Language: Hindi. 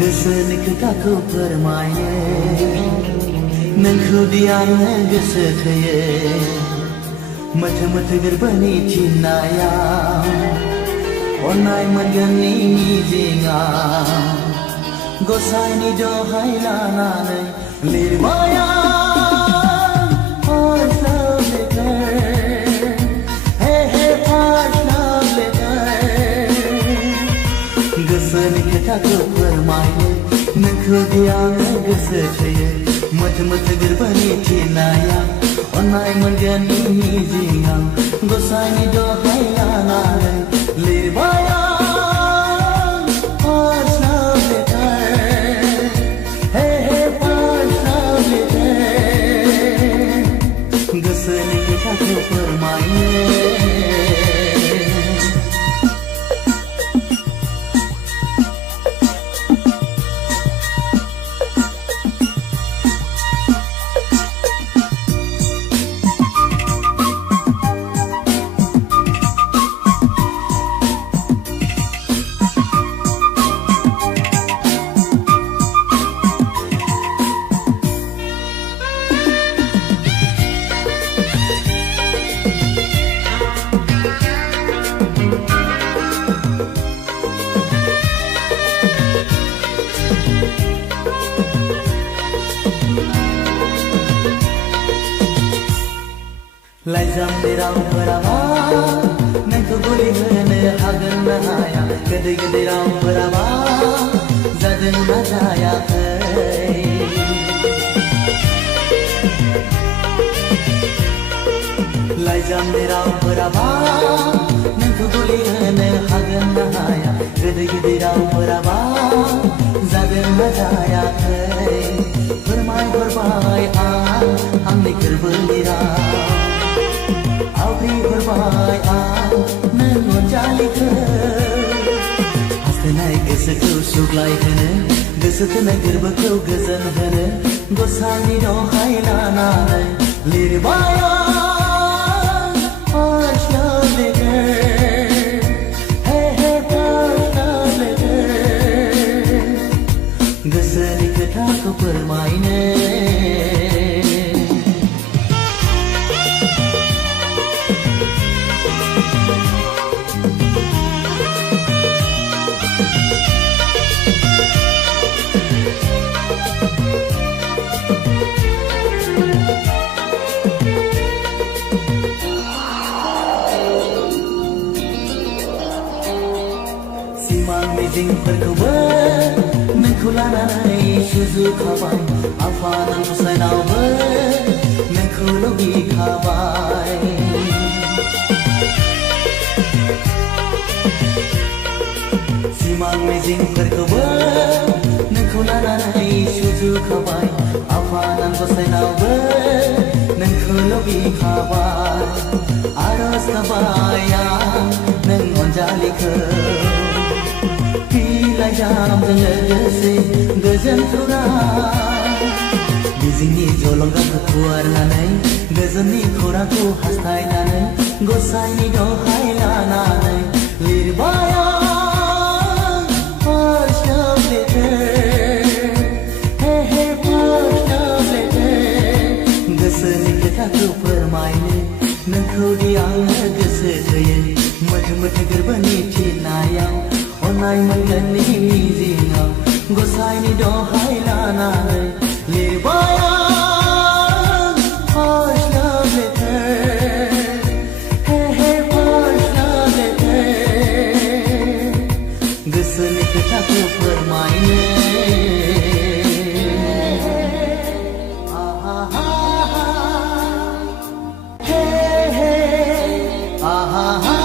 गोसोनि खोथाखौ फोरमायनो नोंखौ दियानो गोसो थोयो मोथो मोथो गोरबोनि थिननायाव अननाय मोनगोननि मिजिंआव गसाइनि दहाय लानानै लिरबाय आं first love letter hey hey first love letter गोसोनि खोथाखौ फोरमायनो नोंखौ दियानो गोसो थोयो मोथो मोथो गोरबोनि थिननायाव अननाय मोनगोननि मिजिंआव गसाइनि दहाय लानानै लिरबाय आं first love letter hey hey first love letter गोसोनि खोथाखौ फोरमायनो लाइजामनि रावफोराबा नोंखौ गुलि होनो हागोन ना हाया गोदै गोदै रावफोराबा जादों ना जायाखै लाइजामनि रावफोराबा नोंखौ गुलि होनो हागोन ना हाया गोदै गोदै रावफोराबा जादों ना जायाखै फोरमायहरबाय आंनि गोरबोनि राव आवग्रिहरबाय आं नों अनजालिखौ हास्थायनाय गोसोखौ सुग्लायहोनो गोसो थोनाय गोरबोखौ गोजोन होनो गसाइनि दहाय लानानै लिरबाय आं first love letter hey hey first love letter गोसोनि खोथाखौ फोरमायनो सिमां मिजिंफोरखौबो नोंखौ लानानै सुजुखाबाय आफानाव गसाइनावबो नोंखौल' बिखाबाय सिमां मिजिंफोरखौबो नोंखौ लानानै सुजुखाबाय आफानाव गसाइनावबो नोंखौल' बिखाबाय आरज गाबबाय आं नों अनजालिखौ लाइजामजों लोगोसे गोजोन खौरां मिजिंनि जलंगाखौ फुवारनानै गोजोननि खौरांखौ हास्थायनानै गसाइनि दहाय लानानै लिरबाय आं first love letter hey hey first love letter गोसोनि खोथाखौ फोरमायनो नोंखौ दि आङो गोसो थोयो मोथो मोथो गोरबोनि थिननायाव अननाय मोनगोननि मिजिंआव गसाइनि दहाय लानानै लिरबाय आं first love letter hey hey first love letter गोसोनि खोथाखौ फोरमायनो hey hey